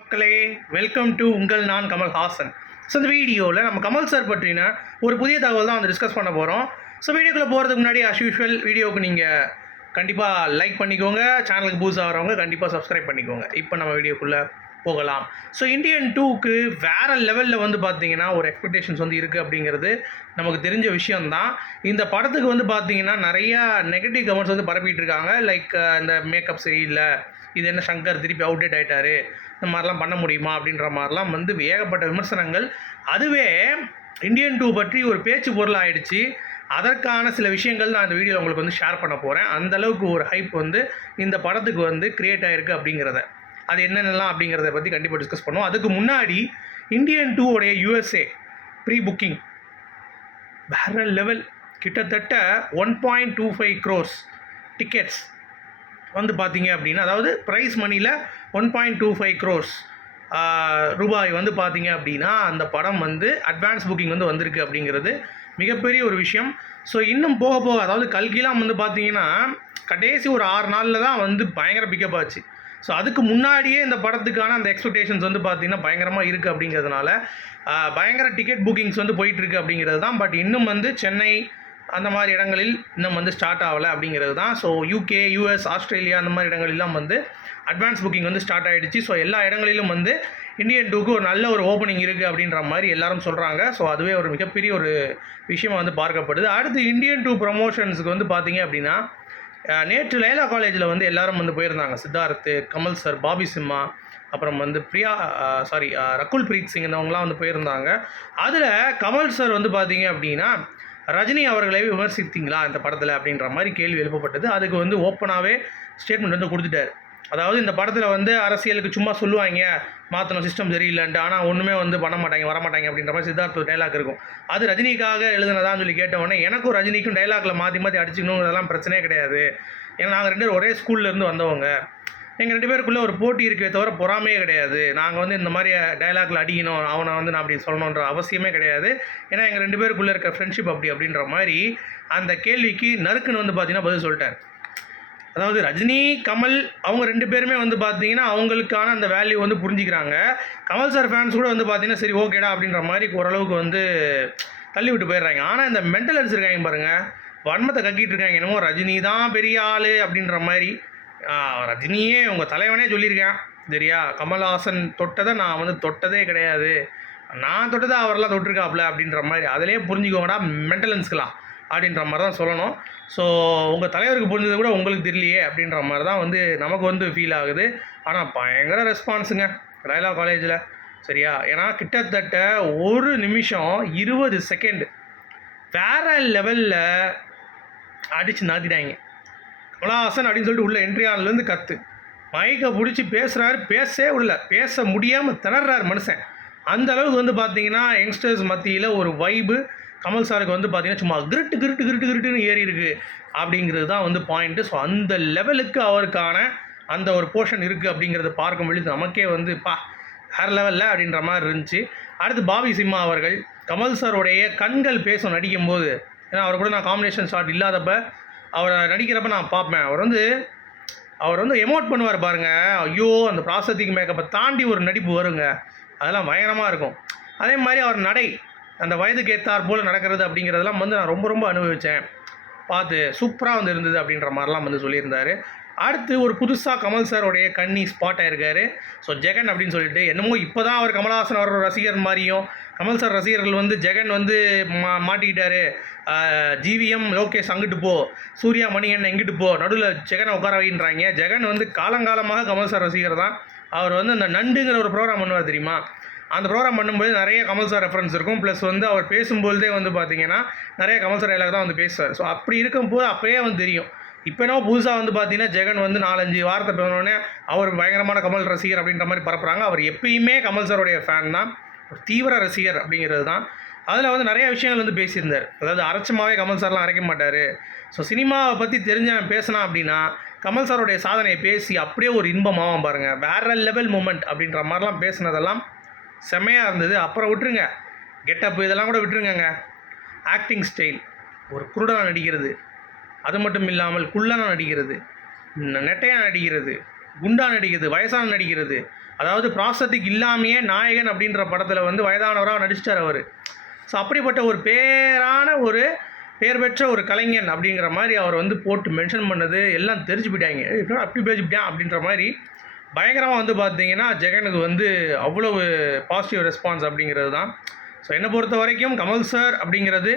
மக்களே welcome to உங்கள் நான் கமல் ஹாசன் ஸோ இந்த வீடியோவில் நம்ம கமல் சார் பற்றின ஒரு புதிய தகவல் தான் வந்து டிஸ்கஸ் பண்ண போகிறோம் ஸோ வீடியோக்குள்ளே போகிறதுக்கு முன்னாடி அஸ் யூஷுவல் வீடியோவுக்கு நீங்கள் கண்டிப்பாக லைக் பண்ணிக்கோங்க. சேனலுக்கு பூஸ் ஆகிறவங்க கண்டிப்பாக சப்ஸ்கிரைப் பண்ணிக்கோங்க. இப்போ நம்ம வீடியோக்குள்ளே போகலாம். ஸோ இந்தியன் டூக்கு வேறு லெவலில் வந்து பார்த்தீங்கன்னா ஒரு எக்ஸ்பெக்டேஷன்ஸ் வந்து இருக்குது அப்படிங்கிறது நமக்கு தெரிஞ்ச விஷயம்தான். இந்த படத்துக்கு வந்து பார்த்தீங்கன்னா நிறையா நெகட்டிவ் கமெண்ட்ஸ் வந்து பரப்பிட்டு இருக்காங்க. லைக் இந்த மேக்கப் சரியில்லை. இது என்ன சங்கர் திருப்பி அவுடேட் ஆகிட்டாரு இந்த மாதிரிலாம் பண்ண முடியுமா அப்படின்ற மாதிரிலாம் வந்து ஏகப்பட்ட விமர்சனங்கள். அதுவே இந்தியன் டூ பற்றி ஒரு பேச்சு பொருள் ஆயிடுச்சு. அதற்கான சில விஷயங்கள் நான் இந்த வீடியோவில் உங்களுக்கு வந்து ஷேர் பண்ண போகிறேன் அந்தளவுக்கு ஒரு ஹைப் வந்து இந்த படத்துக்கு வந்து க்ரியேட் ஆகிருக்கு அப்படிங்கிறத. அது என்னென்னலாம் அப்படிங்கிறத பற்றி கண்டிப்பாக டிஸ்கஸ் பண்ணுவோம். அதுக்கு முன்னாடி இந்தியன் டூ உடைய யூஎஸ்ஏ ப்ரீ புக்கிங் வேற லெவல் கிட்டத்தட்ட one point two five crores tickets வந்து பார்த்தீங்க அப்படின்னா அதாவது ப்ரைஸ் மணியில் one point two five crores ரூபாய் வந்து பார்த்தீங்க அப்படின்னா அந்த படம் வந்து அட்வான்ஸ் புக்கிங் வந்து வந்திருக்கு அப்படிங்கிறது மிகப்பெரிய ஒரு விஷயம். ஸோ இன்னும் போக போக அதாவது கல்கிலாம் வந்து பார்த்தீங்கன்னா கடைசி ஒரு ஆறு நாளில் தான் வந்து பயங்கர பிக்கப் ஆச்சு. ஸோ அதுக்கு முன்னாடியே இந்த படத்துக்கான அந்த எக்ஸ்பெக்டேஷன்ஸ் வந்து பார்த்தீங்கன்னா பயங்கரமாக இருக்குது அப்படிங்கிறதுனால பயங்கர டிக்கெட் புக்கிங்ஸ் வந்து போயிட்டுருக்கு அப்படிங்கிறது தான். பட் இன்னும் வந்து சென்னை அந்த மாதிரி இடங்களில் இன்னும் வந்து ஸ்டார்ட் ஆகலை அப்படிங்கிறது தான். ஸோ யூகே யூஎஸ் ஆஸ்திரேலியா அந்த மாதிரி இடங்களெல்லாம் வந்து அட்வான்ஸ் புக்கிங் வந்து ஸ்டார்ட் ஆகிடுச்சு ஸோ எல்லா இடங்களிலும் வந்து இந்தியன் டூக்கு ஒரு நல்ல ஒரு ஓப்பனிங் இருக்குது அப்படின்ற மாதிரி எல்லாரும் சொல்கிறாங்க ஸோ அதுவே ஒரு மிகப்பெரிய ஒரு விஷயமாக வந்து பார்க்கப்படுது. அடுத்து இந்தியன் டூ ப்ரமோஷன்ஸுக்கு வந்து பார்த்தீங்க அப்படின்னா நேற்று லைலா காலேஜில் வந்து எல்லாரும் வந்து போயிருந்தாங்க. சித்தார்த்து கமல் சார் பாபி சிம்மா அப்புறம் வந்து பிரியா சாரி ரகுல் பிரீத் சிங் இந்தவங்களாம் வந்து போயிருந்தாங்க. அதில் கமல் சார் வந்து பார்த்தீங்க அப்படின்னா ரஜினி அவர்களை விமர்சித்தீங்களா இந்த படத்தில் அப்படின்ற மாதிரி கேள்வி எழுப்பப்பட்டது. அதுக்கு வந்து ஓப்பனாகவே ஸ்டேட்மெண்ட் வந்து கொடுத்துட்டார். அதாவது இந்த படத்தில் வந்து அரசியலுக்கு சும்மா சொல்லுவாங்க மாற்றணும் சிஸ்டம் சரியில்லைன்ட்டு. ஆனால் ஒன்றுமே வந்து பண்ண மாட்டாங்க வர மாட்டாங்க அப்படின்ற மாதிரி சித்தார்த்த டைலாக் இருக்கும். அது ரஜினிக்காக எழுதுனதான்னு சொல்லி கேட்ட எனக்கும் ரஜினிக்கும் டைலாக்ல மாற்றி மாற்றி அடிச்சுக்கணுங்கிறதெல்லாம் பிரச்சனையே கிடையாது. ஏன்னா நாங்கள் ரெண்டு பேரும் ஒரே ஸ்கூல்ல இருந்து வந்தவங்க. எங்கள் ரெண்டு பேருக்குள்ளே ஒரு போட்டி இருக்கே தவிர பொறாமையே கிடையாது. நாங்கள் வந்து இந்த மாதிரி டைலாக்ல அடிக்கணும் அவனை வந்து நான் அப்படி சொல்லணுன்ற அவசியமே கிடையாது. ஏன்னா எங்கள் ரெண்டு பேருக்குள்ளே இருக்க ஃப்ரெண்ட்ஷிப் அப்படி அப்படின்ற மாதிரி அந்த கேள்விக்கு நறுக்குன்னு வந்து பார்த்தீங்கன்னா பதில் சொல்லிட்டார். அதாவது ரஜினி கமல் அவங்க ரெண்டு பேருமே வந்து பார்த்தீங்கன்னா அவங்களுக்கான அந்த வேல்யூ வந்து புரிஞ்சுக்கிறாங்க. கமல் சார் ஃபேன்ஸ் கூட வந்து பார்த்தீங்கன்னா சரி ஓகேடா அப்படின்ற மாதிரி ஓரளவுக்கு வந்து தள்ளி விட்டு போயிடுறாங்க. ஆனால் இந்த மென்டலன்ஸ் இருக்காங்க பாருங்கள் வன்மத்தை கக்கிட்டு இருக்காங்க. என்னமோ ரஜினி தான் பெரிய ஆள் அப்படின்ற மாதிரி ரஜினியே உங்கள் தலைவனே சொல்லியிருக்கேன். சரியா? கமல்ஹாசன் தொட்டதை நான் வந்து தொட்டதே கிடையாது. நான் தொட்டதை அவரெல்லாம் தொட்டிருக்காப்புல அப்படின்ற மாதிரி. அதிலே புரிஞ்சுக்கோங்கடா மென்டலன்ஸ்க்கலாம் அப்படின்ற மாதிரி தான் சொல்லணும். ஸோ உங்கள் தலைவருக்கு புரிஞ்சது கூட உங்களுக்கு தெரியலையே அப்படின்ற மாதிரி தான் வந்து நமக்கு வந்து ஃபீல் ஆகுது. ஆனால் பயங்கர ரெஸ்பான்ஸுங்க லைலா காலேஜில். சரியா? ஏன்னா கிட்டத்தட்ட ஒரு நிமிஷம் இருபது செகண்ட் வேற லெவலில் அடித்து நாத்திட்டாங்க. கமலஹாசன் அப்படின்னு சொல்லிட்டு உள்ள என்ட்ரி ஆனதுலேருந்து கத்து. மைக்கை பிடிச்சி பேசுகிறாரு பேசவே விடல. பேச முடியாமல் திணறாரு மனுஷன். அந்த அளவுக்கு வந்து பார்த்தீங்கன்னா யங்ஸ்டர்ஸ் மத்தியில் ஒரு வைபு கமல் சாருக்கு வந்து பார்த்தீங்கன்னா சும்மா கிருட்டு கிருட்டு கிருட்டு கிருட்டுன்னு ஏறி இருக்கு. அப்படிங்கிறது தான் வந்து பாயிண்ட்டு ஸோ அந்த லெவலுக்கு அவருக்கான அந்த ஒரு போர்ஷன் இருக்குது அப்படிங்கிறத பார்க்கும் பொழுது நமக்கே வந்து பா வேறு லெவலில் அப்படின்ற மாதிரி இருந்துச்சு. அடுத்து பாபி சிம்மா அவர்கள் கமல் சாருடைய கண்கள் பேசும் நடிக்கும்போது ஏன்னா அவர் கூட நான் காம்பினேஷன் ஷாட் இல்லாதப்ப அவரை நடிக்கிறப்ப நான் பார்ப்பேன். அவர் வந்து அவர் வந்து எமோட் பண்ணுவார் பாருங்க. ஐயோ அந்த ப்ராசத்திக் மேக்கப்பை தாண்டி ஒரு நடிப்பு வருங்க. அதெல்லாம் பயங்கரமாக இருக்கும். அதே மாதிரி அவர் நடை அந்த வயதுக்கு ஏற்றார் போல் நடக்கிறது அப்படிங்கிறதெல்லாம் வந்து நான் ரொம்ப ரொம்ப அனுபவித்தேன் பார்த்து சூப்பராக வந்து இருந்தது அப்படின்ற மாதிரிலாம் வந்து சொல்லியிருந்தார். அடுத்து ஒரு புதுசாக கமல் சாரோடைய கண்ணி ஸ்பாட் ஆயிருக்காரு. ஸோ ஜெகன் அப்படின்னு சொல்லிட்டு என்னமோ இப்போ தான் அவர் கமல்ஹாசன் அவர் ரசிகர் மாதிரியும் கமல் சார் ரசிகர்கள் வந்து ஜெகன் வந்து மா மாட்டிக்கிட்டாரு. ஜிவிஎம் லோகேஷ் அங்கிட்டு போ சூர்யா மணியன் எங்கிட்டு போ நடுவில் ஜெகனை உட்கார வைன்றாங்க ஜெகன் வந்து காலங்காலமாக கமல் சார் ரசிகர் தான். அவர் வந்து அந்த நண்டுங்கிற ஒரு ப்ரோக்ராம் பண்ணுவார் தெரியுமா? அந்த ப்ரோக்ராம் பண்ணும்போது நிறைய கமல் சார் ரெஃபரன்ஸ் இருக்கும். ப்ளஸ் வந்து அவர் பேசும்போதே வந்து பார்த்திங்கன்னா நிறைய கமல் சார் டைலாக் தான் வந்து பேசுவார். ஸோ அப்படி இருக்கும்போது அப்போயே வந்து தெரியும். இப்போ என்ன புதுசாக வந்து பார்த்தீங்கன்னா ஜெகன் வந்து நாலஞ்சு வாரத்தை பிறந்தோடனே அவர் பயங்கரமான கமல் ரசிகர் அப்படின்ற மாதிரி பரப்புகிறாங்க அவர் எப்பயுமே கமல் சாருடைய ஃபேன் தான். ஒரு தீவிர ரசிகர் அப்படிங்கிறது தான். அதில் வந்து நிறைய விஷயங்கள் வந்து பேசியிருந்தார். அதாவது அரைச்சமாகவே கமல் சார்லாம் அரைக்க மாட்டார். ஸோ சினிமாவை பற்றி தெரிஞ்சவன் பேசினா அப்படின்னா கமல் சாருடைய சாதனையை பேசி அப்படியே ஒரு இன்பமாகவும் பாருங்கள் வேற லெவல் மூமெண்ட் அப்படின்ற மாதிரிலாம் பேசுனதெல்லாம் செம்மையாக இருந்தது. அப்புறம் விட்டுருங்க. கெட்டப் இதெல்லாம் கூட விட்டுருங்கங்க. ஆக்டிங் ஸ்டைல் ஒரு குருடனாக நடிக்கிறது. அது மட்டும் இல்லாமல் குள்ளனாக நடிக்கிறது நெட்டையாக நடிக்கிறது குண்டா நடிக்கிறது வயசான நடிக்கிறது. அதாவது ப்ராசத்திக் இல்லாமையே நாயகன் அப்படின்ற படத்தில் வந்து வயதானவராக நடிச்சிட்டார் அவர். ஸோ அப்படிப்பட்ட ஒரு பேரான ஒரு பேர் பெற்ற ஒரு கலைஞன் அப்படிங்கிற மாதிரி அவர் வந்து போட்டு மென்ஷன் பண்ணது எல்லாம் தெரிஞ்சு போயிட்டாங்க. அப்படி பேசிவிட்டான் அப்படின்ற மாதிரி பயங்கரமாக வந்து பார்த்தீங்கன்னா ஜெகனுக்கு வந்து அவ்வளவு பாசிட்டிவ் ரெஸ்பான்ஸ் அப்படிங்கிறது தான். ஸோ என்னை பொறுத்த வரைக்கும் கமல் சார் அப்படிங்கிறது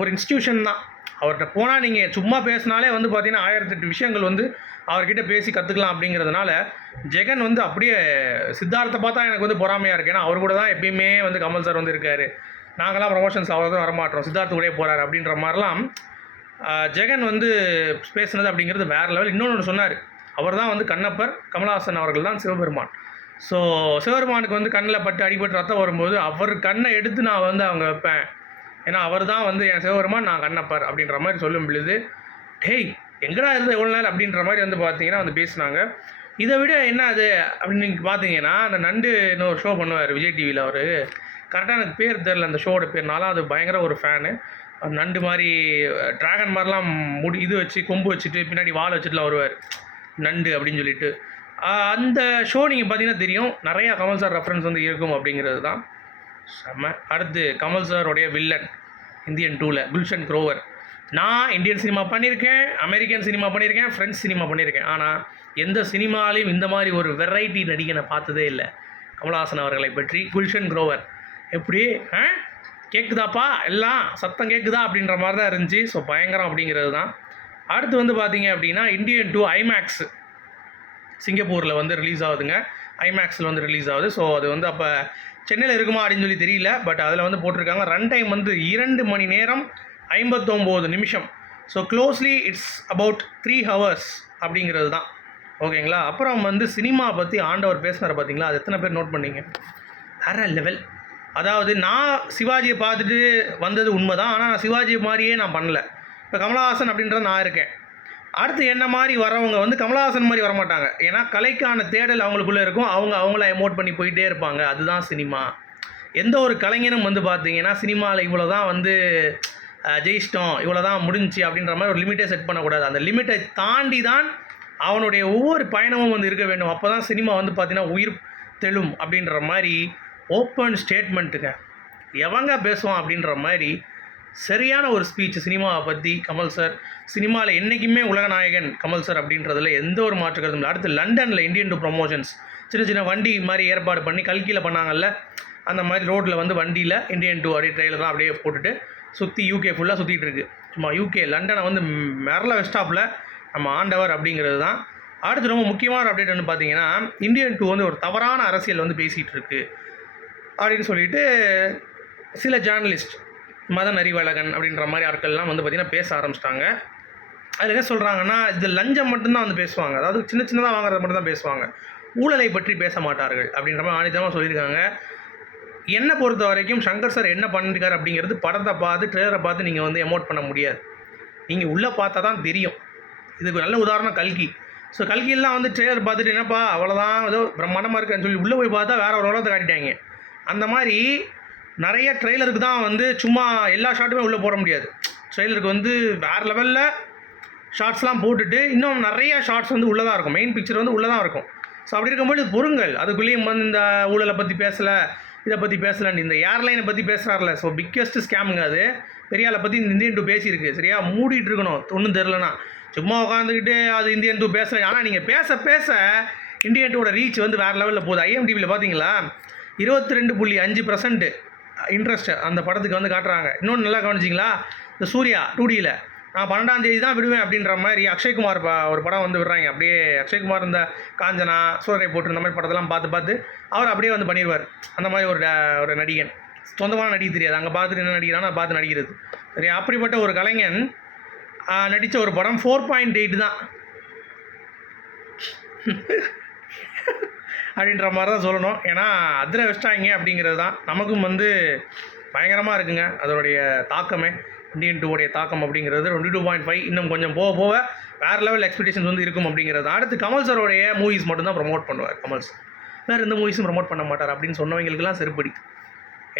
ஒரு இன்ஸ்டியூஷன் தான். அவர்கிட்ட போனால் நீங்கள் சும்மா பேசினாலே வந்து பார்த்தீங்கன்னா ஆயிரத்தெட்டு விஷயங்கள் வந்து அவர்கிட்ட பேசி கற்றுக்கலாம் அப்படிங்கிறதுனால ஜெகன் வந்து அப்படியே சித்தார்த்தை பார்த்தா எனக்கு வந்து பொறாமையாக இருக்குது ஏன்னா அவர் கூட தான் எப்பயுமே வந்து கமல் சார் வந்து இருக்கார். நாங்களாம் ப்ரொமோஷன்ஸ் அவர் தான் வரமாட்டோம். சித்தார்த்து கூட போகிறார் அப்படின்ற மாதிரிலாம் ஜெகன் வந்து பேசுனது அப்படிங்கிறது வேறு லெவல் இன்னொன்று சொன்னார். அவர் தான் வந்து கண்ணப்பர் கமலஹாசன் அவர்கள் தான் சிவபெருமான். ஸோ சிவபெருமானுக்கு வந்து கண்ணில் பட்டு அடிபட்டு ரத்தம் வரும்போது அவர் கண்ணை எடுத்து நான் வந்து அவங்க வைப்பேன். ஏன்னா அவர் தான் வந்து என் சிவபெருமான் நான் கண்ணப்பர் அப்படின்ற மாதிரி சொல்லும் பொழுது டேய் எங்கடா இருந்த எவ்வளோ நாள்? அப்படின்ற மாதிரி வந்து பார்த்தீங்கன்னா வந்து பேசினாங்க. இதை விட என்ன அது? அப்படின்னு நீங்கள் பார்த்தீங்கன்னா அந்த நண்டு இன்னொரு ஷோ பண்ணுவார் விஜய் டிவியில் அவர். கரெக்டாக எனக்கு பேர் தெரில அந்த ஷோட பேர்னால அது பயங்கர ஒரு ஃபேனு நண்டு மாதிரி ட்ராகன் மாதிரிலாம் முடி இது வச்சு கொம்பு வச்சுட்டு பின்னாடி வால் வச்சுட்டுலாம் வருவார். நண்டு அப்படின்னு சொல்லிட்டு. அந்த ஷோ நீங்கள் பார்த்தீங்கன்னா தெரியும். நிறையா கமல் சார் ரெஃபரன்ஸ் வந்து இருக்கும் அப்படிங்கிறது தான். செம்ம அடுத்து கமல் சாரோடைய வில்லன் இந்தியன் டூவில் குல்ஷன் குரோவர் நான் இந்தியன் சினிமா பண்ணியிருக்கேன் அமெரிக்கன் சினிமா பண்ணியிருக்கேன் ஃப்ரெஞ்ச் சினிமா பண்ணியிருக்கேன். ஆனால் எந்த சினிமாலையும் இந்த மாதிரி ஒரு வெரைட்டி நடிகனை பார்த்ததே இல்லை. கமலஹாசன் அவர்களை பற்றி குல்ஷன் குரோவர் எப்படி? ஆ? கேட்குதாப்பா எல்லாம் சத்தம் கேட்குதா அப்படின்ற மாதிரி தான் இருந்துச்சு. ஸோ பயங்கரம் அப்படிங்கிறது தான். அடுத்து வந்து பார்த்தீங்க அப்படின்னா இந்தியன் டூ ஐமேக்ஸ் சிங்கப்பூரில் வந்து ரிலீஸ் ஆகுதுங்க. ஐமேக்ஸில் வந்து ரிலீஸ் ஆகுது. ஸோ அது வந்து அப்போ சென்னையில் இருக்குமா அப்படின்னு சொல்லி தெரியல. பட் அதில் வந்து போட்டிருக்காங்க. ரன் டைம் வந்து இரண்டு மணி நேரம் ஐம்பத்தொம்போது நிமிஷம். So closely it's about three hours அப்படிங்கிறது தான். ஓகேங்களா அப்புறம் வந்து சினிமா பற்றி ஆண்டவர் பேசினார் பார்த்தீங்களா அது எத்தனை பேர் நோட் பண்ணீங்க? வேற லெவல் அதாவது நான் சிவாஜியை பார்த்துட்டு வந்தது உண்மை தான் ஆனால் நான் சிவாஜி மாதிரியே நான் பண்ணலை. இப்போ கமலஹாசன் அப்படின்றது நான் இருக்கேன். அடுத்து என்ன மாதிரி வரவங்க வந்து கமலஹாசன் மாதிரி வரமாட்டாங்க. ஏன்னா கலைக்கான தேடல் அவங்களுக்குள்ளே இருக்கும். அவங்க அவங்கள எமோட் பண்ணி போயிட்டே இருப்பாங்க. அதுதான் சினிமா. எந்த ஒரு கலைஞனும் வந்து பார்த்தீங்கன்னா சினிமாவில் இவ்வளோ தான் வந்து ஜெயிச்சிட்டோம். இவ்வளோ தான் முடிஞ்சுச்சு அப்படின்ற மாதிரி ஒரு லிமிட்டை செட் பண்ணக்கூடாது. அந்த லிமிட்டை தாண்டி தான் அவனுடைய ஒவ்வொரு பயணமும் வந்து இருக்க வேண்டும். அப்போ தான் சினிமா வந்து பார்த்தீங்கன்னா உயிர் தெழும் அப்படின்ற மாதிரி ஓப்பன் ஸ்டேட்மெண்ட்டுங்க எவங்க பேசுவான் அப்படின்ற மாதிரி சரியான ஒரு ஸ்பீச் சினிமாவை பற்றி கமல் சார் சினிமாவில் என்றைக்குமே உலகநாயகன் கமல் சார் அப்படின்றதுல எந்த ஒரு மாற்று கருத்தும் இல்லை. அடுத்து லண்டனில் இந்தியன் டூ ப்ரொமோஷன்ஸ் சின்ன சின்ன வண்டி மாதிரி ஏற்பாடு பண்ணி கல்கியில் பண்ணாங்கல்ல அந்த மாதிரி ரோட்டில் வந்து வண்டியில் இந்தியன் டூ அப்படியே ட்ரெயிலர்லாம் அப்படியே போட்டுட்டு சுற்றி யூகே ஃபுல்லாக சுற்றிட்டு இருக்குது சும்மா யூகே லண்டனை வந்து மெரல வெஸ்டாப்பில் நம்ம ஆண்டவர் அப்படிங்கிறது தான். அடுத்து ரொம்ப முக்கியமான அப்டேட் வந்து பார்த்தீங்கன்னா இந்தியன் டூ வந்து ஒரு தவறான அரசியல் வந்து பேசிகிட்டு இருக்கு. அப்படின்னு சொல்லிட்டு சில ஜேர்னலிஸ்ட் மத நரிவழகன் அப்படின்ற மாதிரி ஆட்கள்லாம் வந்து பார்த்திங்கன்னா பேச ஆரம்பிச்சிட்டாங்க. அதில் என்ன சொல்கிறாங்கன்னா இது லஞ்சம் மட்டும்தான் வந்து பேசுவாங்க. அதாவது சின்ன சின்னதாக வாங்குறத மட்டும் தான் பேசுவாங்க. ஊழலை பற்றி பேச மாட்டார்கள் அப்படின்ற மாதிரி ஆணித்தமாக சொல்லியிருக்காங்க. என்னை பொறுத்த வரைக்கும் சங்கர் சார் என்ன பண்ணியிருக்காரு அப்படிங்கிறது படத்தை பார்த்து ட்ரெய்லரை பார்த்து நீங்கள் வந்து எமோட் பண்ண முடியாது. நீங்கள் உள்ளே பார்த்தா தான் தெரியும். இதுக்கு நல்ல உதாரணம் கல்கி. ஸோ கல்கியெல்லாம் வந்து ட்ரெய்லர் பார்த்துட்டு என்னப்பா அவ்வளோதான் ஏதோ பிரம்மாண்டமாக இருக்குன்னு சொல்லி உள்ளே போய் பார்த்தா வேற ஒரு உலகத்தை காட்டிட்டாங்க. அந்த மாதிரி நிறைய ட்ரெய்லருக்கு தான் வந்து சும்மா எல்லா ஷாட்டுமே உள்ளே போட முடியாது. ட்ரெய்லருக்கு வந்து வேறு லெவலில் ஷார்ட்ஸ்லாம் போட்டுட்டு இன்னும் நிறைய ஷார்ட்ஸ் வந்து உள்ளே தான் இருக்கும். மெயின் பிக்சர் வந்து உள்ளே தான் இருக்கும். ஸோ அப்படி இருக்கும்போது பொருங்கள் அதுக்குள்ளேயும் வந்து இந்த ஊழலை பற்றி பேசலை இதை பற்றி பேசலன்னு இந்த ஏர்லைனை பற்றி பேசுகிறார்ல ஸோ பிக்கெஸ்ட் ஸ்கேமுங்க அது. பெரியாளை பற்றி இந்த இந்தியன் டூ பேசியிருக்கு. சரியா? மூடிட்டு இருக்கணும். ஒன்றும் தெரிலனா. சும்மா உட்காந்துக்கிட்டு அது இந்தியன் டூ பேசலை. ஆனால் நீங்கள் பேச பேச இந்தியன் டூவோட ரீச் வந்து வேறு லெவலில் போகுது. ஐஎம்டிபியில் பார்த்தீங்களா இருபத்தி ரெண்டு புள்ளி அஞ்சு பர்சன்ட்டு இன்ட்ரெஸ்ட்டை அந்த படத்துக்கு வந்து காட்டுறாங்க. இன்னொன்று நல்லா கவனிச்சிங்களா? இந்த சூர்யா டூடியில் நான் பன்னெண்டாம் தேதி தான் விடுவேன் அப்படின்ற மாதிரி அக்ஷய்குமார் ஒரு படம் வந்து விடுறாங்க. அப்படியே அக்ஷய்குமார் இந்த காஞ்சனா சூரரை போட்டு இந்த மாதிரி படத்தெல்லாம் பார்த்து பார்த்து அவர் அப்படியே வந்து பண்ணிடுவார். அந்த மாதிரி ஒரு ட- ஒரு நடிகன். சொந்தமான நடிக்க தெரியாது. அங்கே பார்த்துட்டு என்ன நடிக்கிறானோ அதை பார்த்து நடிக்கிறது. சரி அப்படிப்பட்ட ஒரு கலைஞன் நடித்த ஒரு படம் ஃபோர் பாயிண்ட் எயிட் தான். அப்படின்ற மாதிரி தான் சொல்லணும். ஏன்னா அதிர வச்சிட்டாங்க அப்படிங்கிறது தான். நமக்கும் வந்து பயங்கரமாக இருக்குங்க. அதோடைய தாக்கமே. இந்தியன் டூவோடைய தாக்கம் அப்படிங்கிறது டுவெண்ட்டி டூ பாயிண்ட் ஃபைவ். இன்னும் கொஞ்சம் போக போக வேறு லெவல் எக்ஸ்பெக்டேஷன்ஸ் வந்து இருக்கும் அப்படிங்கிறது தான். அடுத்து கமல் சாரோடைய மூவிஸ் மட்டும்தான் ப்ரமோட் பண்ணுவார் கமல் சார். வேறு எந்த மூவிஸும் ப்ரொமோட் பண்ண மாட்டார் அப்படின்னு சொன்னவங்களுக்குலாம் செருப்படி.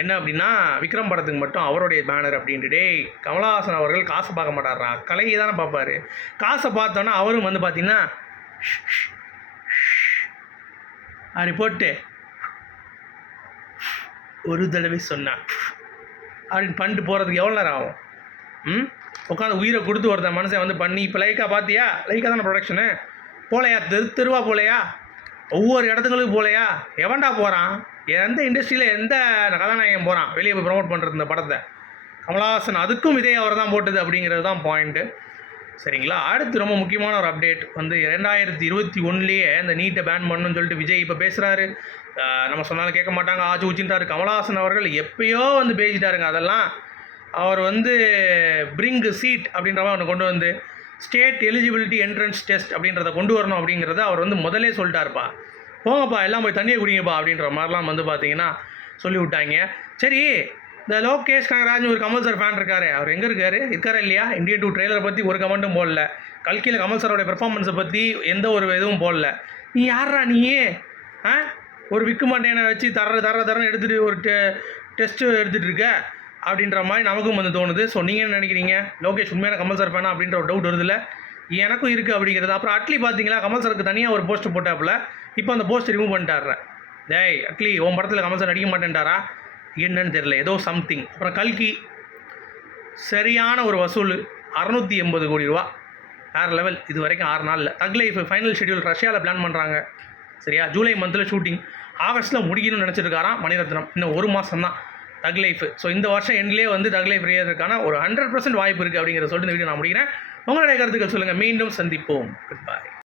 என்ன அப்படின்னா விக்ரம் படத்துக்கு மட்டும் அவருடைய பேனர் அப்படின்ட்டு. டேய் கமலஹாசன் அவர்கள் காசை பார்க்க மாட்டாரா? கலையை தானே பார்ப்பாரு. காசை பார்த்தோன்னா அவரும் வந்து பார்த்திங்கன்னா அப்படி போட்டு ஒரு தடவை சொன்னான் அப்படின்னு பண்ணிட்டு போகிறதுக்கு எவ்வளோ நேரம் ஆகும்? ம்? உட்காந்து உயிரை கொடுத்து ஒருத்தன் மனுஷன் வந்து பண்ணி இப்போ லைக்கா பார்த்தியா லைக்கா தானே ப்ரொடக்ஷனு போலையா? தெரு தெருவா போலையா? ஒவ்வொரு இடத்துங்களுக்கு போலையா? எவன்டா போகிறான் எந்த இண்டஸ்ட்ரியில் எந்த கதாநாயகன் போகிறான் வெளியே போய் ப்ரொமோட் பண்ணுறது இந்த படத்தை. கமலஹாசன் அதுக்கும் இதே அவர் தான் போட்டது அப்படிங்கிறது தான் பாயிண்ட்டு சரிங்களா? அடுத்து ரொம்ப முக்கியமான ஒரு அப்டேட் வந்து ரெண்டாயிரத்தி இருபத்தி ஒன்லேயே இந்த நீட்டை பேன் பண்ணணும்னு சொல்லிட்டு விஜய் இப்போ பேசுகிறாரு நம்ம சொன்னாலும் கேட்க மாட்டாங்க. ஆச்சு உச்சின்ட்டாரு கமலஹாசன் அவர்கள் எப்பயோ வந்து பேசிட்டாருங்க. அதெல்லாம் அவர் வந்து பிரிங்கு சீட் அப்படின்ற மாதிரி ஒன்று கொண்டு வந்து ஸ்டேட் எலிஜிபிலிட்டி என்ட்ரன்ஸ் டெஸ்ட் அப்படின்றத கொண்டு வரணும் அப்படிங்கிறத அவர் வந்து முதலே சொல்லிட்டாருப்பா. போங்கப்பா எல்லாம் போய் தண்ணியை குடிங்கப்பா அப்படின்ற மாதிரிலாம் வந்து பார்த்தீங்கன்னா சொல்லி விட்டாங்க சரி இந்த லோகேஷ் கனகராஜ் ஒரு கமல் சார் ஃபேன் இருக்காரு அவர் எங்கே இருக்காரு? இருக்காரா இல்லையா? இந்தியன் டூ ட்ரெய்லரை பற்றி ஒரு கமெண்ட்டும் போடல. கல்கியில் கமல் சாரோட பெர்ஃபார்மன்ஸை பற்றி எந்த ஒரு இதுவும் போடல. நீ யாரா நீயே? ஆ? ஒரு விக்கு மண்டையனை வச்சு தர தர தரன்னு எடுத்துகிட்டு ஒரு டெ டெஸ்ட்டு எடுத்துகிட்டு இருக்க? அப்படின்ற மாதிரி நமக்கும் வந்து தோணுது. ஸோ நீங்கள் என்ன நினைக்கிறீங்க? லோகேஷ் உண்மையான கமல் சார் ஃபேனா அப்படின்ற ஒரு டவுட் வருதுல்ல? எனக்கும் இருக்குது அப்படிங்கிறது. அப்புறம் அட்லி பார்த்தீங்களா? கமல் சாருக்கு தனியாக ஒரு போஸ்ட் போட்டாப்புல. இப்போ அந்த போஸ்ட் ரிமூவ் பண்ணிட்டாரு டேய் அட்லி உன் படத்தில் கமல் சார் நடிக்க மாட்டேன்டாரா என்னன்னு தெரியல. ஏதோ சம்திங் அப்புறம் கல்கி. சரியான ஒரு வசூல். அறநூற்றி எண்பது கோடி ரூபா. வேறு லெவல் இது வரைக்கும் ஆறு நாளில். தக் லைஃப் ஃபைனல் ஷெட்யூல் ரஷ்யாவில் பிளான் பண்ணுறாங்க சரியா? ஜூலை மந்தில் ஷூட்டிங் ஆகஸ்ட்டில் முடிக்கணும்னு நினச்சிருக்காராம் மணிரத்னம். இன்னும் ஒரு மாதம் தான் தக் லைஃப். ஸோ இந்த வருஷம் எண்ட்லேயே வந்து தக் லைஃப் ரீயதுக்கான ஒரு ஹண்ட்ரட் பர்சன்ட் வாய்ப்பு இருக்குது அப்படிங்கிற சொல்லிட்டு இந்த வீடியோ நான் முடிக்கிறேன். உங்களுடைய கருத்துக்கள் சொல்லுங்கள் மீண்டும் சந்திப்போம். குட் பாய்